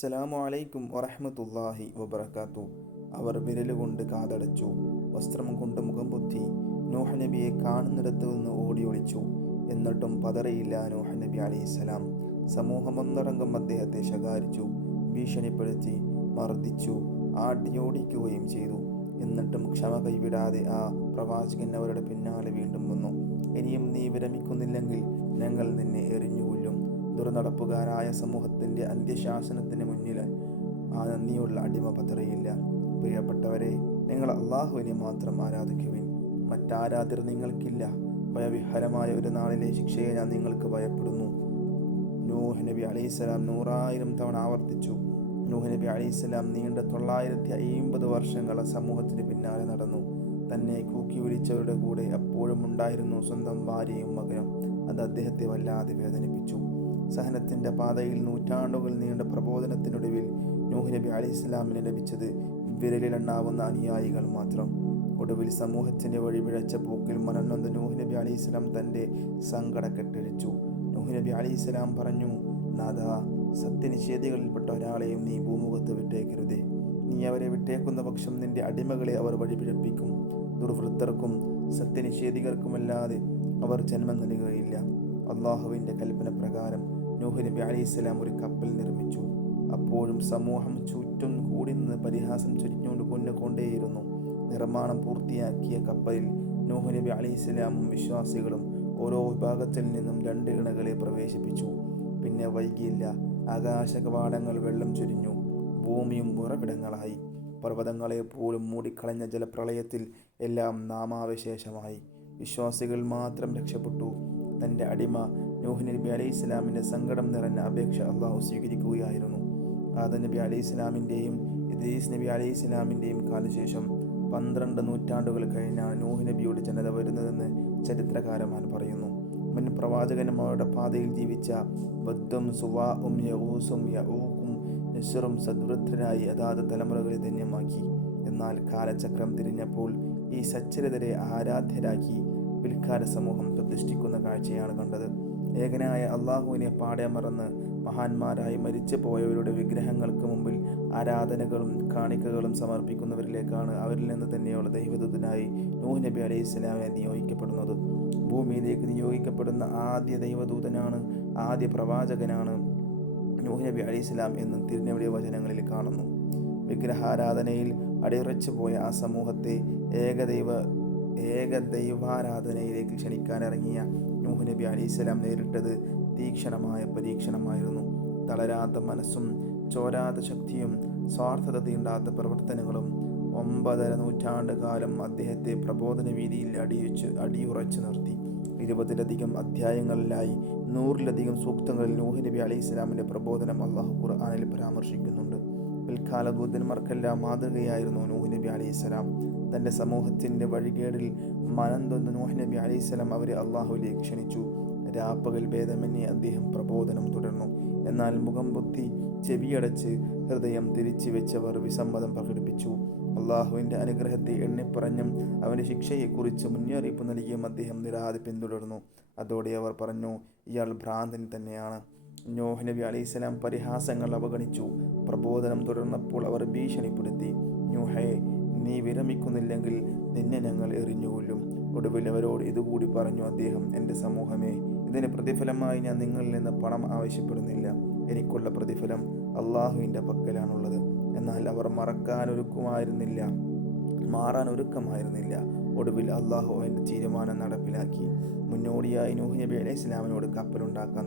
അസ്സലാമു അലൈക്കും വറഹ്മത്തുള്ളാഹി വബറകാത്തു. അവർ വിരലുകൊണ്ട് കാതടച്ചു, വസ്ത്രം കൊണ്ട് മുഖം പൊത്തി, നൂഹ് നബിയെ കാണുന്നിടത്തു നിന്ന് ഓടി ഒളിച്ചു. എന്നിട്ടും പതറിയില്ല നൂഹ് നബി അലൈഹിസ്സലാം. സമൂഹമൊന്നടങ്കം അദ്ദേഹത്തെ ശകാരിച്ചു, ഭീഷണിപ്പെടുത്തി, മർദ്ദിച്ചു, ആട്ടിയോടിക്കുകയും ചെയ്തു. എന്നിട്ടും ക്ഷമ കൈവിടാതെ ആ പ്രവാചകൻ അവരുടെ പിന്നാലെ വീണ്ടും വന്നു. ഇനിയും നീ വിരമിക്കുന്നില്ലെങ്കിൽ ഞങ്ങൾ നിന്നെ എറിഞ്ഞുകൊല്ലും. ദുർനടപ്പുകാരായ സമൂഹത്തിൻ്റെ അന്ത്യശാസനത്തിന് മുന്നിൽ ആ നന്ദിയുള്ള അടിമ പതറിയില്ല. പ്രിയപ്പെട്ടവരെ, നിങ്ങൾ അള്ളാഹുവിനെ മാത്രം ആരാധിക്കുവിൻ, മറ്റാരാധ്യർ നിങ്ങൾക്കില്ല. ഭയവിഹരമായ ഒരു നാളിലെ ശിക്ഷയെ ഞാൻ നിങ്ങൾക്ക് ഭയപ്പെടുന്നു. നൂഹ് നബി അലൈഹിസ്സലാം 100,000 തവണ ആവർത്തിച്ചു. നൂഹ് നബി അലൈഹിസ്സലാം നീണ്ട 950 വർഷങ്ങൾ സമൂഹത്തിന് പിന്നാലെ നടന്നു. തന്നെ കൂക്കി വിളിച്ചവരുടെ കൂടെ അപ്പോഴും ഉണ്ടായിരുന്നു സ്വന്തം ഭാര്യയും മകനും. അത് അദ്ദേഹത്തെ വല്ലാതെ വേദനിപ്പിച്ചു. സഹനത്തിൻ്റെ പാതയിൽ നൂറ്റാണ്ടുകൾ നീണ്ട പ്രബോധനത്തിനൊടുവിൽ നൂഹ് നബി അലൈഹിസ്സലാമിന് ലഭിച്ചത് വിരലിലെണ്ണാവുന്ന അനുയായികൾ മാത്രം. ഒടുവിൽ സമൂഹത്തിൻ്റെ വഴിപിഴച്ച പോക്കിൽ മനംനൊന്ത നൂഹ് നബി അലൈഹിസ്സലാം തൻ്റെ സങ്കടക്കെട്ടഴിച്ചു. നൂഹ് നബി അലൈഹിസ്സലാം പറഞ്ഞു, നാഥാ, സത്യനിഷേധികളിൽപ്പെട്ട ഒരാളെയും നീ ഭൂമുഖത്ത് വിട്ടേക്കരുതേ. നീ അവരെ വിട്ടേക്കുന്ന പക്ഷം നിന്റെ അടിമകളെ അവർ വഴിപിഴപ്പിക്കും. ദുർവൃത്തർക്കും സത്യനിഷേധികർക്കുമല്ലാതെ അവർ ജന്മം നൽകുകയില്ല. അള്ളാഹുവിൻ്റെ കൽപ്പന പ്രകാരം നൂഹ് നബി അലൈഹിസ്സലാം ഒരു കപ്പൽ നിർമ്മിച്ചു. അപ്പോഴും സമൂഹം ചുറ്റും കൂടി നിന്ന് പരിഹാസം ചൊരിഞ്ഞുകൊണ്ട് കൊണ്ടുകൊണ്ടേയിരുന്നു. നിർമ്മാണം പൂർത്തിയാക്കിയ കപ്പലിൽ നൂഹ് നബി അലൈഹിസ്സലാമും വിശ്വാസികളും ഓരോ വിഭാഗത്തിൽ നിന്നും 2 ഇണകളെ പ്രവേശിപ്പിച്ചു. പിന്നെ വൈകിയില്ല. ആകാശ കവാടങ്ങൾ വെള്ളം ചൊരിഞ്ഞു. ഭൂമിയും ഉറവിടങ്ങളായി. പർവ്വതങ്ങളെ പോലും മൂടിക്കളഞ്ഞ ജലപ്രളയത്തിൽ എല്ലാം നാമാവശേഷമായി. വിശ്വാസികൾ മാത്രം രക്ഷപ്പെട്ടു. തൻ്റെ അടിമ നൂഹ് നബി അലൈഹിസ്സലാമിൻ്റെ സങ്കടം നിറഞ്ഞ അപേക്ഷ അള്ളാഹു സ്വീകരിക്കുകയായിരുന്നു. ആദം നബി അലൈഹിസ്സലാമിൻ്റെയും ഇദ്രീസ് നബി അലൈഹിസ്സലാമിൻ്റെയും കാലശേഷം 12 നൂറ്റാണ്ടുകൾ കഴിഞ്ഞാണ് നൂഹ് നബിയുടെ ജനത വരുന്നതെന്ന് ചരിത്രകാരന്മാർ പറയുന്നു. മുൻ പ്രവാചകന്മാരുടെ പാതയിൽ ജീവിച്ച വദ്ദും സുവാഉം യഊസും യഊഖും നസ്റും സദ്വൃദ്ധരായി അതാത് തലമുറകളെ ധന്യമാക്കി. എന്നാൽ കാലചക്രം തിരിഞ്ഞപ്പോൾ ഈ സച്ചരിതരെ ആരാധ്യരാക്കി പിൽക്കാല സമൂഹം പ്രതിഷ്ഠിക്കുന്ന കാഴ്ചയാണ് കണ്ടത്. ഏകനായ അള്ളാഹുവിനെ പാടെ മറന്ന് മഹാന്മാരായി മരിച്ചു പോയവരുടെ വിഗ്രഹങ്ങൾക്ക് മുമ്പിൽ ആരാധനകളും കാണിക്കകളും സമർപ്പിക്കുന്നവരിലേക്കാണ് അവരിൽ നിന്ന് തന്നെയുള്ള ദൈവദൂതനായി നൂഹ് നബി അലൈഹിസ്സലാമിനെ നിയോഗിക്കപ്പെടുന്നത്. ഭൂമിയിലേക്ക് നിയോഗിക്കപ്പെടുന്ന ആദ്യ ദൈവദൂതനാണ്, ആദ്യ പ്രവാചകനാണ് നൂഹ് നബി അലൈഹിസ്സലാം എന്നും തിരുനബിയുടെ വചനങ്ങളിൽ കാണുന്നു. വിഗ്രഹാരാധനയിൽ അടിയുറച്ചു പോയ ആ സമൂഹത്തെ ഏകദൈവാരാധനയിലേക്ക് ക്ഷണിക്കാനിറങ്ങിയ നൂഹ് നബി അലൈഹിസ്സലാം നേരിട്ടത് തീക്ഷണമായ പരീക്ഷണമായിരുന്നു. തളരാത്ത മനസ്സും ചോരാത്ത ശക്തിയും സ്വാർത്ഥത തീണ്ടാത്ത പ്രവർത്തനങ്ങളും 9.5 നൂറ്റാണ്ട് കാലം അദ്ദേഹത്തെ പ്രബോധന വീതിയിൽ അടിയുറച്ചു നിർത്തി. 20-ലധികം അധ്യായങ്ങളിലായി 100-ലധികം സൂക്തങ്ങളിൽ നൂഹ് നബി അലൈഹിസ്സലാമിൻ്റെ പ്രബോധനം അള്ളാഹു ഖുർആനിൽ പരാമർശിക്കുന്നുണ്ട്. പിൽക്കാല ദൂതന്മാർക്കെല്ലാം മാതൃകയായിരുന്നു നൂഹ് നബി അലൈഹിസ്സലാം. തൻ്റെ സമൂഹത്തിൻ്റെ വഴികേടിൽ മനംതൊന്ന് നൂഹ് നബി അലൈഹിസ്സലാം അവരെ അള്ളാഹുവിലേക്ക് ക്ഷണിച്ചു. രാപ്പകൽ ഭേദമന്യേ അദ്ദേഹം പ്രബോധനം തുടർന്നു. എന്നാൽ മുഖം പൊത്തി ചെവിയടച്ച് ഹൃദയം തിരിച്ചു വെച്ചവർ വിസമ്മതം പ്രകടിപ്പിച്ചു. അള്ളാഹുവിൻ്റെ അനുഗ്രഹത്തെ എണ്ണിപ്പറഞ്ഞും അവൻ്റെ ശിക്ഷയെക്കുറിച്ച് മുന്നറിയിപ്പ് നൽകിയും അദ്ദേഹം നിരാതെ പിന്തുടർന്നു. അതോടെ അവർ പറഞ്ഞു, ഇയാൾ ഭ്രാന്തൻ തന്നെയാണ്. നൂഹ് നബി അലൈഹിസ്സലാം പരിഹാസങ്ങൾ അവഗണിച്ചു. പ്രബോധനം തുടർന്നപ്പോൾ അവർ ഭീഷണിപ്പെടുത്തി, നൂഹേ, നീ വിരമിക്കുന്നില്ലെങ്കിൽ നിന്നെ ഞങ്ങൾ എറിഞ്ഞുകൊല്ലും. ഒടുവിൽ അവരോട് ഇതുകൂടി പറഞ്ഞു അദ്ദേഹം, എൻ്റെ സമൂഹമേ, ഇതിന് പ്രതിഫലമായി ഞാൻ നിങ്ങളിൽ നിന്ന് പണം ആവശ്യപ്പെടുന്നില്ല. എനിക്കുള്ള പ്രതിഫലം അള്ളാഹുവിൻ്റെ പക്കലാണുള്ളത്. എന്നാൽ അവർ മാറാൻ ഒരുക്കമായിരുന്നില്ല. ഒടുവിൽ അള്ളാഹു അവൻ്റെ തീരുമാനം നടപ്പിലാക്കി. മുന്നോടിയായി നൂഹ് നബി അലൈഹിസ്സലാമിനോട് കപ്പലുണ്ടാക്കാൻ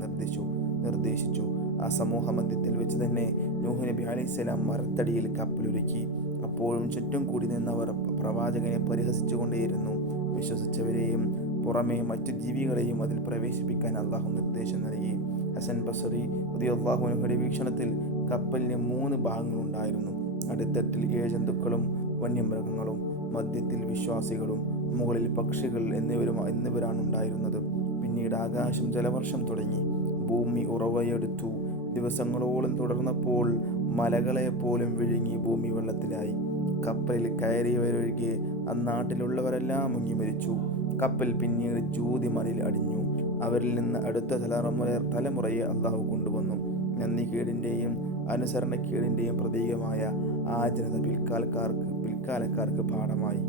നിർദ്ദേശിച്ചു. ആ സമൂഹ മധ്യത്തിൽ വെച്ച് തന്നെ നൂഹ് നബി അലൈഹിസ്സലാം മരത്തടിയിൽ കപ്പലൊരുക്കി. അപ്പോഴും ചുറ്റും കൂടി നിന്നവർ പ്രവാചകനെ പരിഹസിച്ചുകൊണ്ടേയിരുന്നു. വിശ്വസിച്ചവരെയും പുറമെ മറ്റു ജീവികളെയും അതിൽ പ്രവേശിപ്പിക്കാൻ അള്ളാഹു നിർദ്ദേശം നൽകി. ഹസൻ ബസറി റളിയല്ലാഹു അൻഹുവിന്റെ വീക്ഷണത്തിൽ കപ്പലിന് 3 ഭാഗങ്ങളുണ്ടായിരുന്നു. അടിത്തട്ടിൽ 7 ജന്തുക്കളും വന്യമൃഗങ്ങളും, മധ്യത്തിൽ വിശ്വാസികളും, മുകളിൽ പക്ഷികൾ എന്നിവരാണ് ഉണ്ടായിരുന്നത്. പിന്നീട് ആകാശം ജലവർഷം തുടങ്ങി. ഭൂമി ഉറവയെടുത്തു. ദിവസങ്ങളോളം തുടർന്നപ്പോൾ മലകളെപ്പോലും വിഴുങ്ങി ഭൂമി വെള്ളത്തിലായി. കപ്പലിൽ കയറിയവരൊഴികെ അന്നാട്ടിലുള്ളവരെല്ലാം മുങ്ങി മരിച്ചു. കപ്പൽ പിന്നീട് ജൂതി മലയിൽ അടിഞ്ഞു. അവരിൽ നിന്ന് അടുത്ത തലമുറയെ അള്ളാഹു കൊണ്ടുവന്നു. നന്ദികേടിൻ്റെയും അനുസരണക്കേടിൻ്റെയും പ്രതീകമായ ആ ജനത പിൽക്കാലക്കാർക്ക് പാഠമായി.